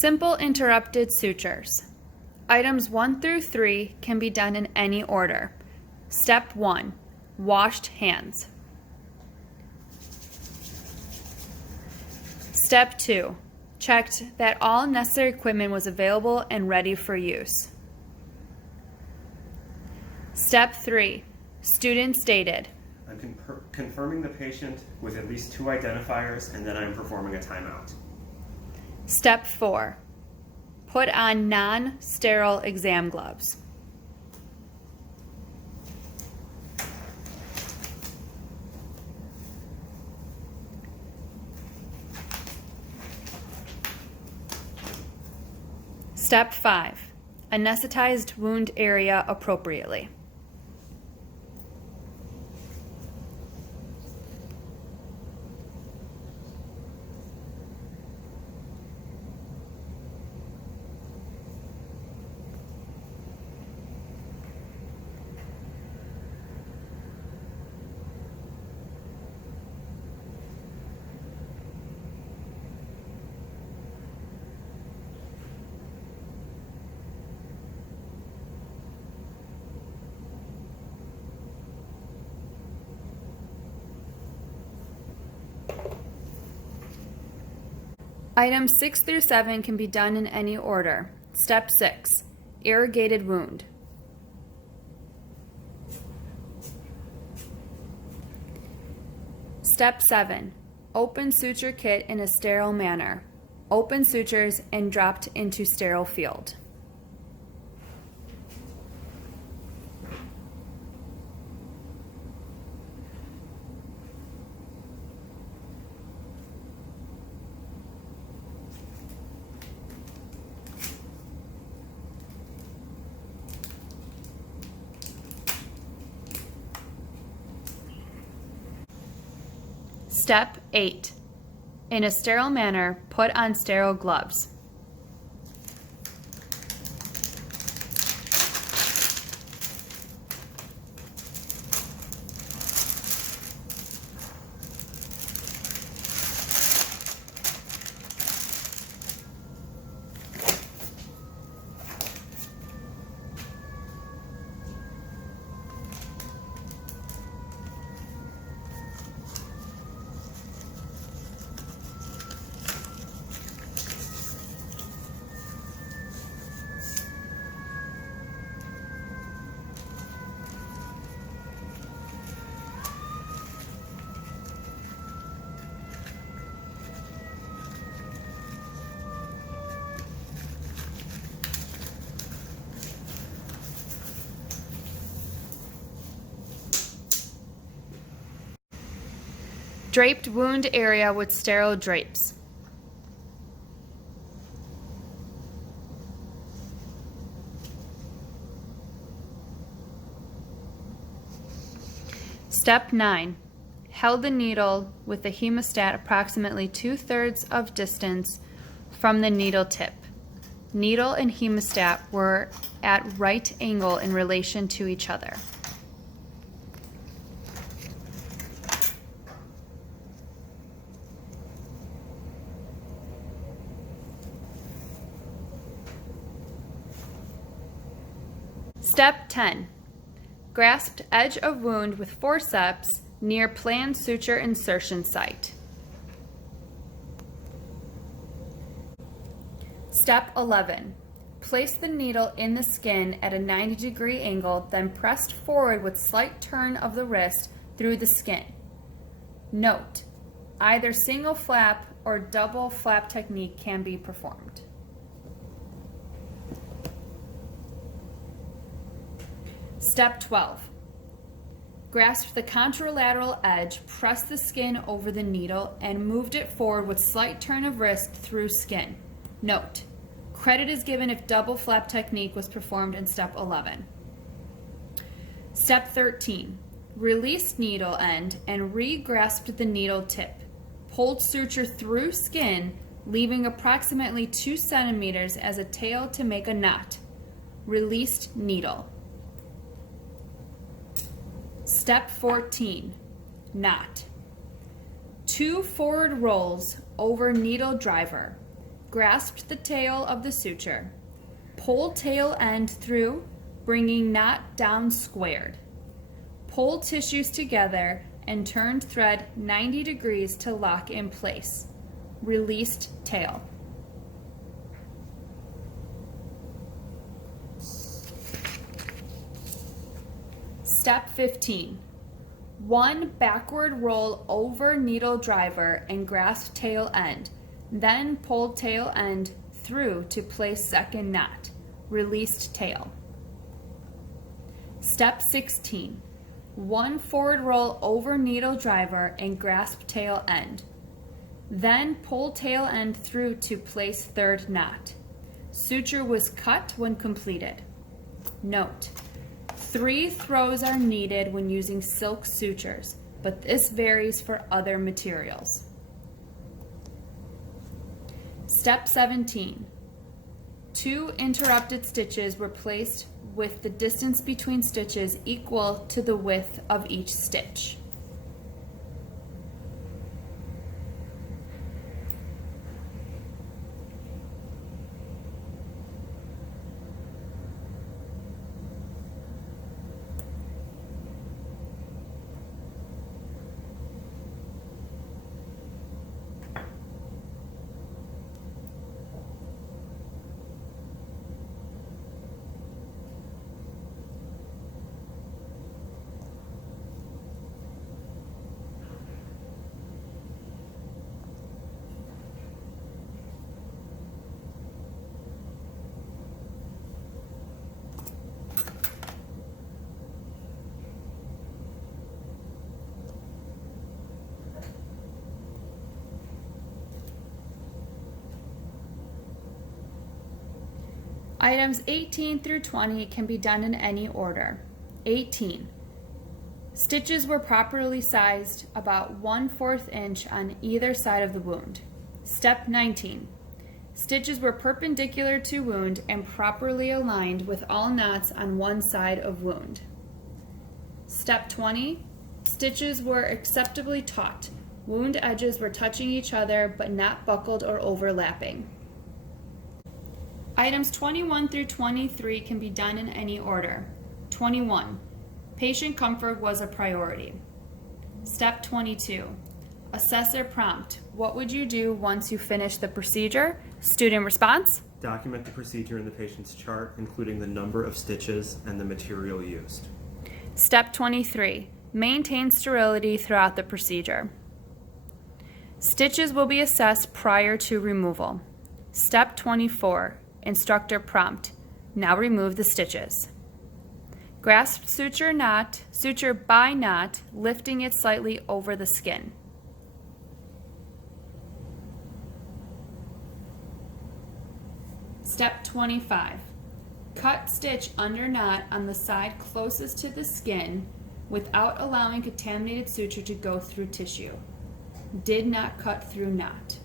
Simple interrupted sutures. Items 1 through 3 can be done in any order. Step 1, washed hands. Step 2, checked that all necessary equipment was available and ready for use. Step 3, student stated. I'm confirming the patient with at least 2 identifiers, and then I'm performing a timeout. Step 4, put on non-sterile exam gloves. Step 5, anesthetized wound area appropriately. Items 6 through 7 can be done in any order. Step 6, irrigated wound. Step 7, open suture kit in a sterile manner. Open sutures and dropped into sterile field. Step 8. In a sterile manner, put on sterile gloves. Draped wound area with sterile drapes. Step 9. Held the needle with the hemostat approximately 2/3 of distance from the needle tip. Needle and hemostat were at right angle in relation to each other. Step 10. Grasped edge of wound with forceps near planned suture insertion site. Step 11. Place the needle in the skin at a 90-degree angle, then pressed forward with slight turn of the wrist through the skin. Note, either single flap or double flap technique can be performed. Step 12. Grasped the contralateral edge, pressed the skin over the needle, and moved it forward with slight turn of wrist through skin. Note, credit is given if double flap technique was performed in step 11. Step 13. Released needle end and re-grasped the needle tip. Pulled suture through skin, leaving approximately 2 centimeters as a tail to make a knot. Released needle. Step 14, knot. 2 forward rolls over needle driver. Grasp the tail of the suture. Pull tail end through, bringing knot down squared. Pull tissues together and turned thread 90 degrees to lock in place. Released tail. Step 15. 1 backward roll over needle driver and grasp tail end. Then pull tail end through to place second knot. Released tail. Step 16. 1 forward roll over needle driver and grasp tail end. Then pull tail end through to place third knot. Suture was cut when completed. Note: 3 throws are needed when using silk sutures, but this varies for other materials. Step 17. 2 interrupted stitches were placed with the distance between stitches equal to the width of each stitch. Items 18 through 20 can be done in any order. 18. Stitches were properly sized about 1/4 inch on either side of the wound. Step 19. Stitches were perpendicular to wound and properly aligned with all knots on one side of wound. Step 20. Stitches were acceptably taut. Wound edges were touching each other but not buckled or overlapping. Items 21 through 23 can be done in any order. 21. Patient comfort was a priority. Step 22. Assessor prompt. What would you do once you finish the procedure? Student response. Document the procedure in the patient's chart, including the number of stitches and the material used. Step 23. Maintain sterility throughout the procedure. Stitches will be assessed prior to removal. Step 24. Instructor prompt. Now remove the stitches. Grasp suture knot, suture by knot, lifting it slightly over the skin. Step 25. Cut stitch under knot on the side closest to the skin without allowing contaminated suture to go through tissue. Did not cut through knot.